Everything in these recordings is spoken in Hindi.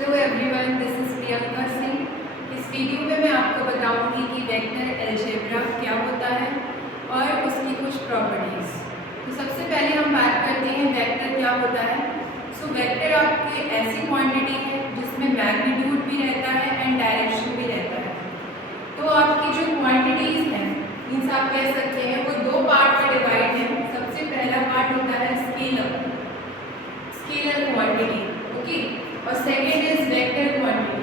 Hello everyone, this is Priyanka Singh. इस वीडियो में मैं आपको बताऊंगी कि वेक्टर अलजेब्रा क्या होता है और उसकी कुछ प्रॉपर्टीज। तो सबसे पहले हम बात करते हैं वेक्टर क्या होता है। वेक्टर आपकी ऐसी क्वांटिटी है जिसमें मैग्नीट्यूड भी रहता है एंड डायरेक्शन भी रहता है। तो आपकी जो क्वांटिटीज हैं मीन्स आप कह सकते हैं वो दो पार्ट में डिवाइड है। सबसे पहला पार्ट होता है स्केलर क्वांटिटी, ओके, और सेकेंड इज वेक्टर क्वांटिटी।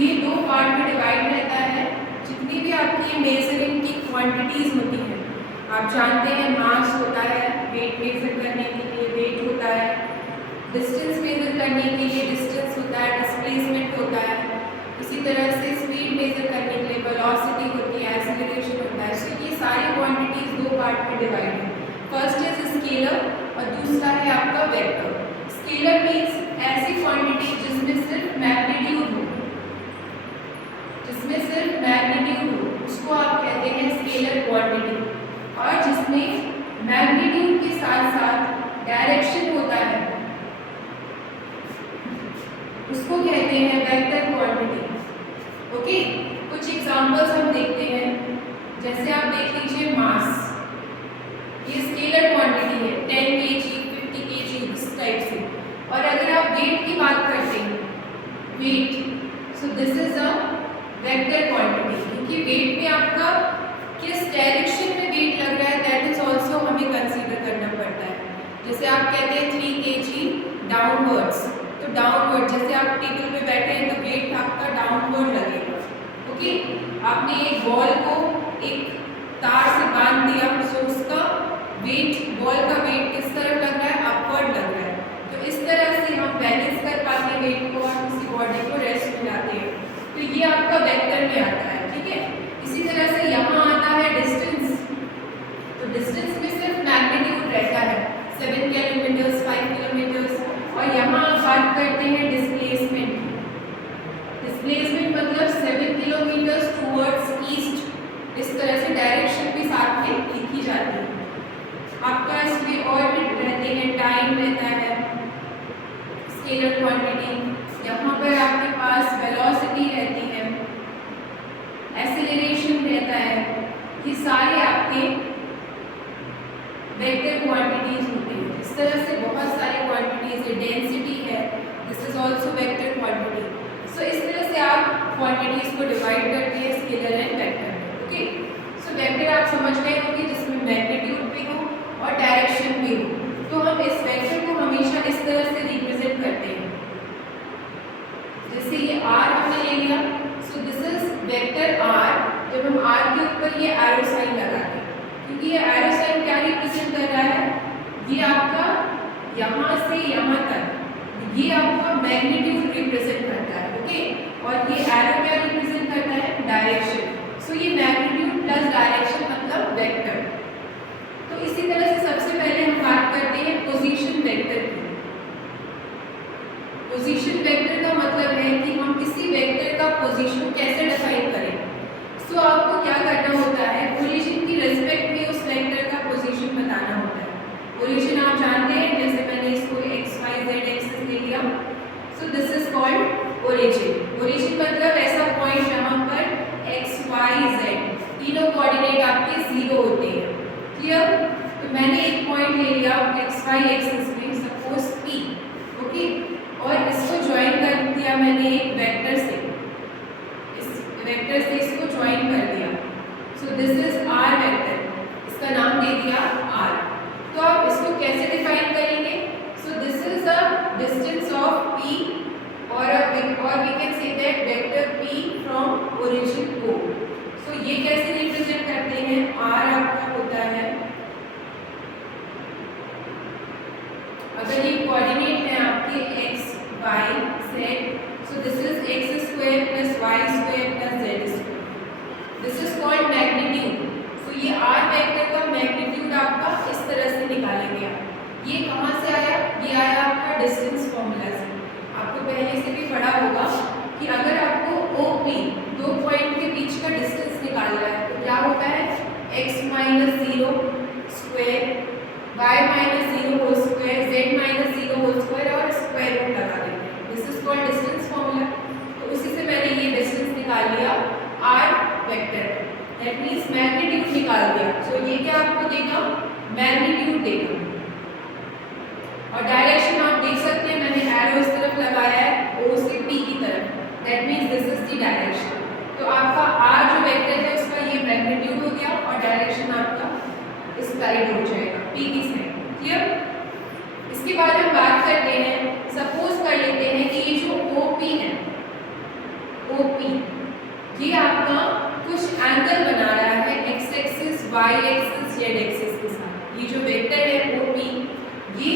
ये दो पार्ट में डिवाइड रहता है। जितनी भी आपकी मेजरिंग की क्वांटिटीज होती हैं, आप जानते हैं मास होता है वेट मेजर करने के लिए, वेट होता है, डिस्टेंस मेजर करने के लिए डिस्टेंस होता है, डिस्प्लेसमेंट होता है, इसी तरह से स्पीड मेजर करने के लिए वेलोसिटी होती है, एक्सीलरेशन होता है। ये सारी क्वांटिटीज दो पार्ट में डिवाइड है। फर्स्ट इज स्केलर और दूसरा है आपका वेक्टर। स्केलर मीन्स ऐसी क्वांटिटी जिसमें सिर्फ मैग्नीट्यूड हो, उसको आप कहते हैं स्केलर क्वांटिटी। और जिसमें मैग्नीट्यूड के साथ साथ डायरेक्शन होता है उसको कहते हैं वेक्टर क्वांटिटी। ओके, कुछ एग्जांपल्स हम देखते हैं। जैसे आप देख लीजिए मास, ये स्केलर क्वांटिटी है 10 kg 50 kg इस टाइप से। और अगर आप वेट की बात करते हैं, weight, so this is a vector quantity, क्योंकि वेट में आपका किस डायरेक्शन में वेट लग रहा है दैट इज ऑल्सो हमें कंसीडर करना पड़ता है। जैसे आप कहते हैं 3 kg डाउनवर्ड्स, तो डाउनवर्ड जैसे आप टेबल पे बैठे हैं तो वेट आपका डाउनवर्ड लगेगा। ओके, आपने एक बॉल को एक तार से बांध दिया, सो उसका वेट, बॉल का वेट किस तरफ लग रहा है, अपवर्ड लग रहा है। तो इस तरह से हम बैलेंस कर पाते हैं वेट को और किसी बॉडी को रेस्ट में लाते हैं। तो ये आपका वेक्टर में आता है, ठीक है। इसी तरह से यहाँ आता है डिस्टेंस। तो डिस्टेंस में सिर्फ मैग्नीट्यूड रहता है 7 किलोमीटर्स 5 किलोमीटर्स। और यहाँ बात करते हैं डिस्प्लेसमेंट। डिस्प्लेसमेंट मतलब 7 किलोमीटर्स टूवर्ड्स ईस्ट, इस तरह से डायरेक्शन भी साथ में लिखी जाती है। आपका इसमें और भी रहते हैं, टाइम रहता है, स्केलर क्वांटिटी, यहाँ पर आपके पास वेलोसिटी रहती है, एक्सीलरेशन रहता है। ये सारे आपके वेक्टर क्वांटिटीज होते हैं। इस तरह से बहुत सारी क्वांटिटीज है, डेंसिटी है, this is also vector quantity. इस तरह से आप क्वांटिटीज को डिवाइड करते हैं स्केलर एंड वेक्टर में। ओके, वेक्टर आप समझ गए होंगे जिसमें मैग्नीट्यूड भी हो और डायरेक्शन भी हो। तो हम इस वेक्टर को हमेशा इस तरह से रिप्रेजेंट करते हैं। जैसे ये r हमने ले लिया, सो दिस इज वेक्टर r। जब हम r के ऊपर ये एरो साइन लगाते हैं, क्योंकि ये एरो साइन क्या रिप्रेजेंट कर रहा है, ये आपका यहाँ से यहाँ तक, ये आपका मैग्नीट्यूड रिप्रेजेंट करता है। ओके, और ये एरो क्या रिप्रेजेंट करता है, डायरेक्शन। ये मैग्नीट्यूड प्लस डायरेक्शन मतलब वेक्टर। तो इसी तरह से सबसे पहले हम बात करते हैं पोजीशन वेक्टर की। पोजीशन वेक्टर का मतलब है कि हम किसी वेक्टर का पोजीशन कैसे डिफाइन करें। आपको क्या करना होता है, ओरिजिन की रिस्पेक्ट में उस वेक्टर का पोजीशन बताना होता है। ओरिजिन आप जानते हैं, जैसे मैंने इसको x y z एक्सिस ले लिया, सो this is called origin. Origin मतलब ऐसा पॉइंट जहां पर x y z तीनों कोऑर्डिनेट आपके 0 होते हैं। क्लियर? तो मैंने एक पॉइंट ले लिया x y एक्सिस में, सपोज p, ओके, और इसको ज्वाइन कर दिया मैंने एक वेक्टर से, इस वेक्टर से इसको ज्वाइन कर दिया। सो दिस इज r वेक्टर, इसका नाम दे दिया r। तो आप इसको कैसे डिफाइन करेंगे, so this is the distance of p और we can say that vector p from origin को। ये कैसे रिप्रेजेंट करते हैं, r आपका होता है, अगर ये कोऑर्डिनेट है आपके x y z, so this is x square plus y square plus z square, this is called magnitude. ये r वेक्टर का मैग्नीट्यूड आपका इस तरह से निकाला गया। ये कहाँ से आया, ये आया आपका डिस्टेंस फॉर्मूला से। आपको पहले से भी पढ़ा होगा कि अगर आपको OP, दो पॉइंट के बीच का डिस्टेंस निकालना है, तो क्या होता है, x minus 0 square, y minus 0 whole square, z minus 0 whole square और स्क्वायर रूट लगा देंगे। दिया R vector, that means magnitude निकाल दिया। सो ये क्या आपको देगा, मैग्नीट्यूड देगा। और डायरेक्शन आप देख सकते हैं, मैंने एरो इस तरफ लगाया है ओ से पी की तरफ, that means this is the direction. तो आपका आर जो वेक्टर है उसका ये मैग्नीट्यूड हो गया और डायरेक्शन आपका इस साइड हो जाएगा, पी की साइड। क्लियर? इसके बाद हम बात करते हैं, सपोज कर लेते हैं कि ये जो ओपी है, ओपी ये आपका कुछ एंगल बना रहा है x axis, y axis, z axis के साथ। ये जो वेक्टर है ओपी ये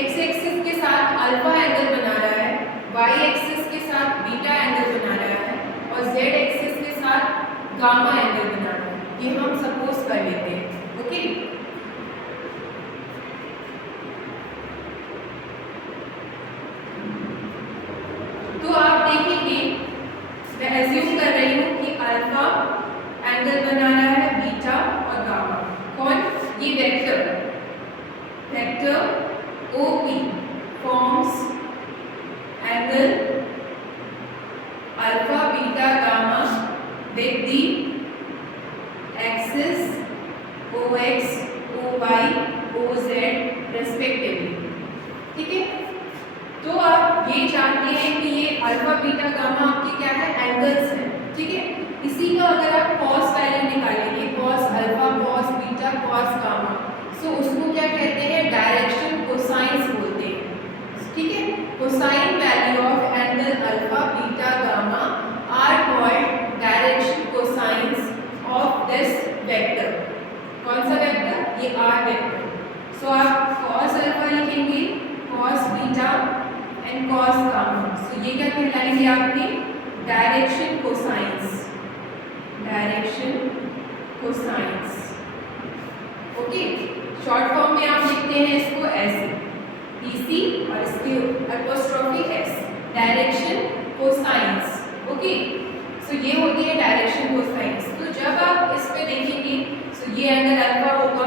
एक्स एक्सिस के साथ अल्फा एंगल बना रहा है, वाई एक्सिस के साथ बीटा एंगल बना रहा है और जेड एक्सिस के साथ गामा एंगल बना रहा है। ये हम सपोज कर लेते हैं। ओके, तो आप देखेंगे, मैं एज्यूम कर रही हूँ कि अल्फा एंगल बना रहा है बीटा और गामा। कौन? ये vector, vector OP forms angle alpha, beta, gamma with the axis OX, OY, OZ respectively। ठीक है, तो आप ये जानते हैं कि ये अल्फा बीटा गामा आपके क्या है, एंगल्स हैं। ठीक है, इसी का अगर आप कॉस वैल्यू निकालेंगे, cos alpha, cos beta, cos gamma, so उसको क्या कहते हैं, डायरेक्शन कोसाइंस बोलते हैं। ठीक है, cosine value of angle alpha beta gamma are called direction cosines of this vector. कौन सा वेक्टर? ये आर वेक्टर। सो आप कॉस अल्फा लिखेंगे, cos beta and cos gamma. So ये क्या कहलाएंगे आपके, direction cosines, direction cosines. Okay, short form में आप लिखते हैं इसको ऐसे, डीसी और इसके apostrophe S, direction cosines. Okay, so ये होती है डायरेक्शन कोसाइंस। तो जब आप इस पे देखेंगे, सो ये एंगल अल्फा होगा,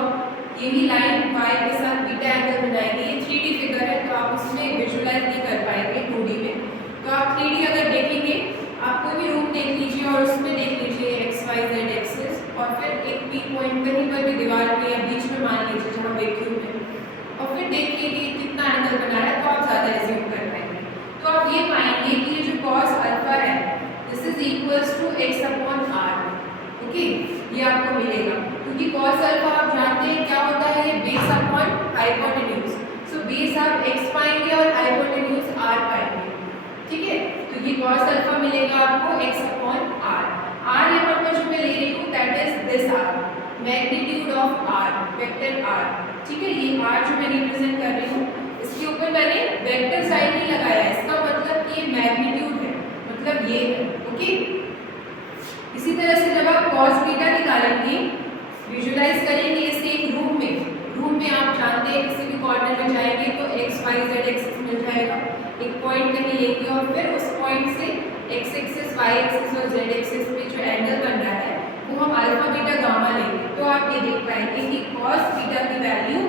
ये भी लाइन वाई के साथ बीटा एंगल बनाएगी। ये 3D फिगर है तो आप उसमें विजुअलाइज नहीं कर पाएंगे 2D में। तो आप 3D अगर देखेंगे, आप कोई भी रूम देख लीजिए और उसमें देख लीजिए एक्स वाई जेड एक्सिस, और फिर एक पी पॉइंट कहीं पर भी दीवार पे या बीच में मान लीजिए जहाँ वैक्यूम है, और फिर देखिए कि कितना एंगल बना है, तो आप ज़्यादा एज्यूम कर पाएंगे। तो आप ये पाएंगे कि ये जो कॉस अल्फा है this is equals to x upon R. Okay, ये आपको मिलेगा क्योंकि कॉस अल्फा आप जानते हैं क्या होता है, ये base upon hypotenuse. So base आप एक्स पाएंगे और हाइपोटेन्यूज आर पाएंगे। ठीक है, तो ये कॉस अल्फा मिलेगा आपको एक्स अपॉन आर। आर यहाँ पर जो मैं ले रही हूँ that is this R, magnitude of R, vector R. ठीक है, ये आर जो मैं रिप्रेजेंट कर रही हूँ, इसके ऊपर मैंने वेक्टर साइन नहीं लगाया, इसका मतलब कि ये मैग्नीट्यूड है, मतलब ये है। ओके, इसी तरह से जब आप कॉस बीटा निकालेंगे, विजुअलाइज करेंगे इसे एक रूम में आप जानते हैं किसी भी कॉर्नर में जाएंगे तो एक्स वाई जेड एक्सिस मिल जाएगा। एक पॉइंट कहीं लेंगे और फिर उस पॉइंट से एक्स एक्सिस, वाई एक्सिस और जेड एक्सिस पे जो एंगल बन रहा है वो हम अल्फा बीटा गामा लेंगे। तो आप ये देख पाएंगे कि कॉस बीटा की वैल्यू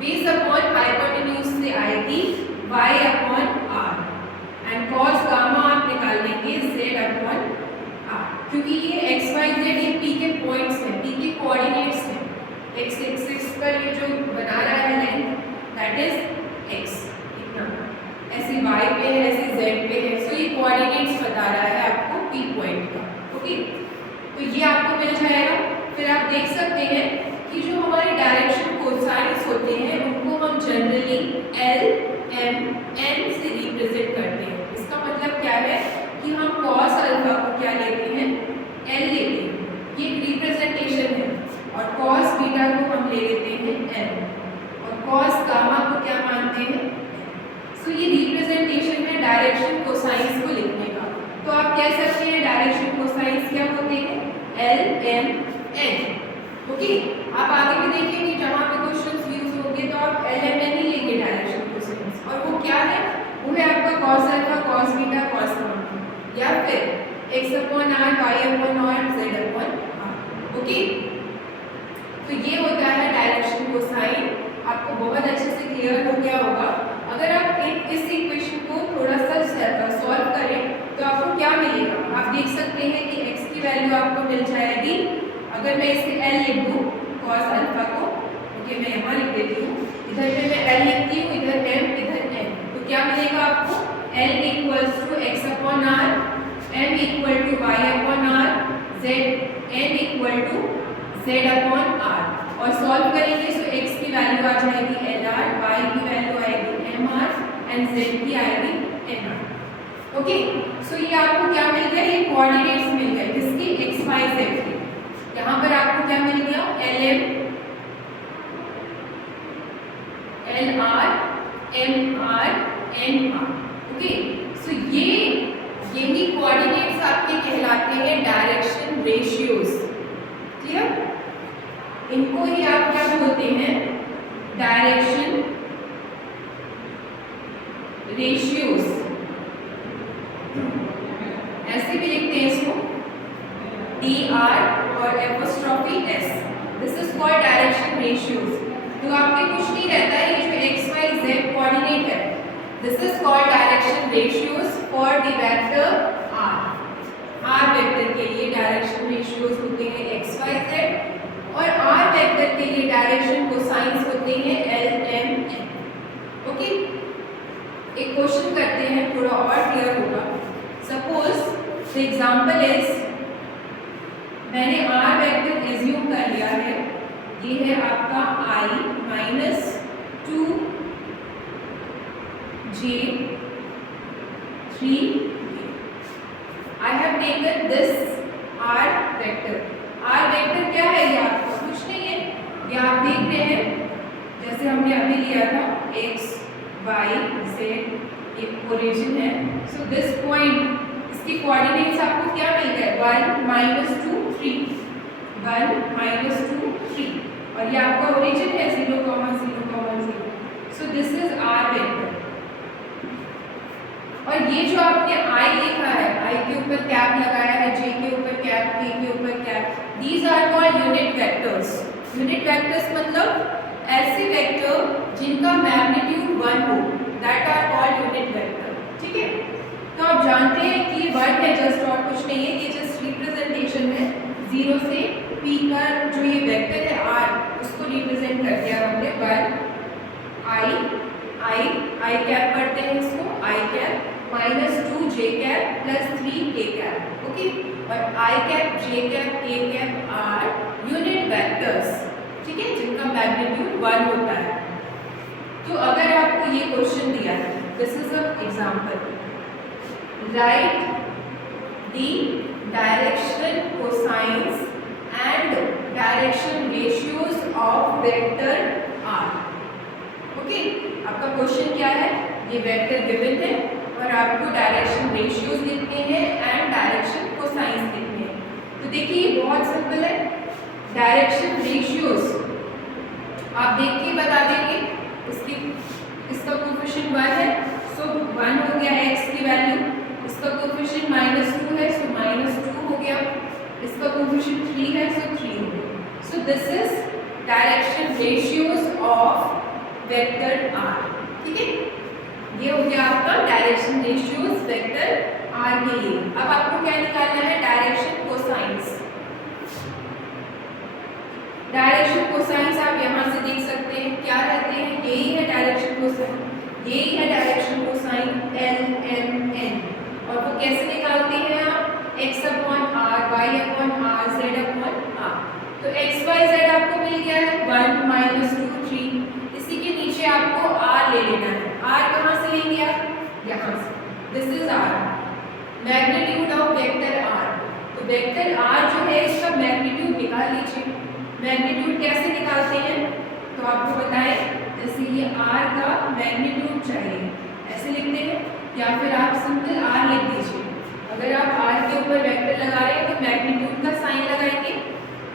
बेस अपॉन हाइपोटेन्यूज से आएगी y upon R, and cos gamma आप निकाल लेंगे जेड अपॉन आर, क्योंकि ये एक्स वाई जेड ये पी के पॉइंट्स हैं, पी के कोऑर्डिनेट्स हैं। एक्स एक्सिस पर ये जो बना रहा है लेंथ दैट इज एक्स, इतना ऐसे वाई पे है, ऐसे जेड पे है। सो ये कोऑर्डिनेट्स बता रहा है आपको पी पॉइंट का। ओके, तो ये आपको मिल जाएगा। फिर आप देख सकते हैं कि जो हमारे डायरेक्शन कोसाइंस होते हैं उनको हम जनरली एल, एम, एन से रिप्रेजेंट करते हैं। इसका मतलब क्या है कि हम कॉस अल्फा को क्या लेते हैं, एल लेते हैं, ये एक रिप्रेजेंटेशन है, और कॉस बीटा को हम ले लेते हैं एन, और कॉस गामा को क्या मानते हैं। सो ये रिप्रेजेंटेशन है डायरेक्शन कोसाइंस को लिखने का। तो आप कह सकते हैं डायरेक्शन कोसाइंस क्या होते हैं, एल, एम, एन। ओके, आप आगे भी देखेंगे जहाँ पे क्वेश्चंस यूज होंगे तो आप एल, एम, एन ही लेंगे डायरेक्शन कोसाइंस, और वो क्या है, वो है आपका cos alpha, cos beta, cos gamma, या फिर x upon R, y upon R, z upon R. Okay, तो ये होता है डायरेक्शन कोसाइन। आपको बहुत अच्छे से क्लियर हो गया होगा। अगर आप इस इक्वेशन को थोड़ा सा सॉल्व करें तो आपको क्या मिलेगा, आप देख सकते हैं वैल्यू आपको मिल जाएगी, अगर मैं इसे एल लिख दूँ कॉस अल्फा को, ओके मैं यहाँ लिख देती हूँ, इधर पे मैं एल लिखती हूँ, इधर एम इधर एन, तो क्या मिलेगा आपको L equals to x upon R, M equal to y upon R, z N equal to z upon R. और सॉल्व करेंगे तो एक्स की वैल्यू आ जाएगी एल आर, वाई की वैल्यू आएगी एम आर एंड जेड की आएगी एन आर। ओके सो ये आपको क्या मिल गया, ये कोऑर्डिनेट्स मिल गए किसकी, एक्स वाई जेड की। यहाँ पर आपको क्या मिल गया L M L R M R N R. Okay so यही कोऑर्डिनेट्स आपके कहलाते हैं डायरेक्शन रेशियोज। क्लियर, इनको ही आप क्या बोलते हैं, डायरेक्शन रेशियोज, ऐसे भी लिखते हैं इसको डी आर और apostrophe S, this is called direction ratios. तो आपके कुछ नहीं रहता है, ये जो एक्स वाई जेड कोऑर्डिनेट है, this is called direction ratios for the vector R vector के लिए डायरेक्शन रेशियोज होते हैं एक्स वाई जेड, और आर वेक्टर के लिए डायरेक्शन कोसाइंस होते हैं एल एम एन। ओके एक क्वेश्चन करते हैं, थोड़ा और क्लियर होगा। सपोज द एग्जांपल इज, मैंने आर वेक्टर एज्यूम कर लिया है, ये है आपका आई minus 2j 3, I have taken this R vector। R vector क्या है, ये आपको कुछ नहीं है, ये आप देख रहे हैं जैसे हमने अभी लिया था x y z, ये ओरिजिन है। सो दिस पॉइंट, इसकी कोऑर्डिनेट्स आपको क्या मिल गए 1 माइनस 2 3, 1 माइनस 2 3, और ये आपका ओरिजिन है 0, 0, 0। सो दिस इज R वेक्टर। और ये जो आपने I लिखा है, I के ऊपर कैप लगाया है, J के ऊपर कैप, K के ऊपर cap, these are called unit vectors. Unit vectors मतलब ऐसे वेक्टर जिनका मैग्नीट्यूड 1 हो, that are called unit vector. ठीक है, तो आप जानते हैं कि 1 है जस्ट, और कुछ नहीं है, ये जस्ट रिप्रेजेंटेशन है। 0 से P का जो ये वेक्टर है R, उसको रिप्रेजेंट कर दिया हमने 1 I कैप पढ़ते हैं इसको, I cap minus 2 j cap plus 3 k cap. Okay, और I cap j cap k cap are unit vectors, ठीक है, जिनका मैग्नीट्यूड 1 होता है। तो अगर आपको ये क्वेश्चन दिया है, this is a example, write the direction cosines and direction ratios of vector R. Okay, आपका क्वेश्चन क्या है, ये वेक्टर गिवन है और आपको डायरेक्शन रेशियोज लिखने हैं एंड डायरेक्शन कोसाइंस लिखने हैं। तो देखिए ये बहुत सिंपल है, डायरेक्शन रेशियोज आप देख के बता देंगे, इसका कोएफिशिएंट 1 है, सो 1 हो गया x की वैल्यू, इसका कोएफिशिएंट -2 है, सो -2 हो गया, इसका कोएफिशिएंट 3 है, सो 3 हो गया। So this is direction ratios of vector R. ठीक है, ये हो गया आपका डायरेक्शन रेशियोज वेक्टर आर के लिए। अब आपको क्या निकालना है, डायरेक्शन कोसाइंस। डायरेक्शन कोसाइंस आप यहाँ से देख सकते हैं क्या रहते हैं, यही है डायरेक्शन कोसाइन, यही है direction cosine L M N. और वो कैसे निकालते हैं आप, x upon R, y upon R, z upon R. तो x y z आपको मिल गया है 1 माइनस 2 3, इसी के नीचे आपको r ले लेना है। r कहाँ से लेंगे आप, यहाँ से, this is r, magnitude of vector r। तो वेक्टर r जो है इसका मैग्नीट्यूड निकाल लीजिए। मैग्नीट्यूड कैसे निकालते हैं, तो आपको बताएं, जैसे ये r का मैग्नीट्यूड चाहिए, ऐसे लिखते हैं, या फिर आप सिंपल r लिख दीजिए। अगर आप r के ऊपर वेक्टर लगा रहे हैं तो मैग्नीट्यूड का साइन लगाएंगे,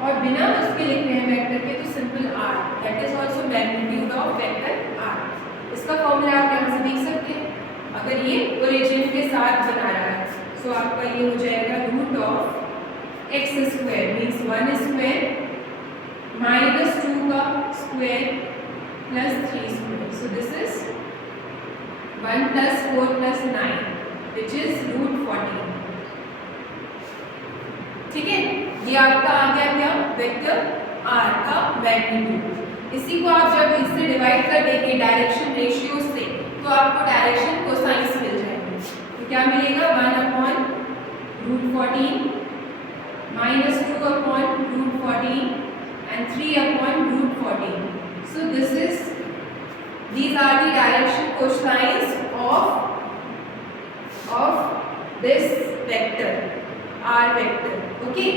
और बिना उसके लिख रहे हैं वेक्टर के तो simple r, that is also magnitude of vector r। इसका फॉर्मूला आप यहाँ से देख सकते हैं, अगर ये ओरिजिन के साथ बना रहा है, सो आपका ये हो जाएगा root of x square means 1 square minus 2 का square plus 3 square. So this is 1 plus 4 plus 9 which is root 14। ठीक है, ये आपका आ गया क्या, वेक्टर r का मैग्नीट्यूड। इसी को आप जब इससे डिवाइड कर देंगे डायरेक्शन रेशियो से, तो आपको डायरेक्शन कोसाइंस मिल जाएंगे। तो क्या मिलेगा, 1/√14 -2/√14 and 3/√14. So these are the direction cosines of this vector r vector. Okay,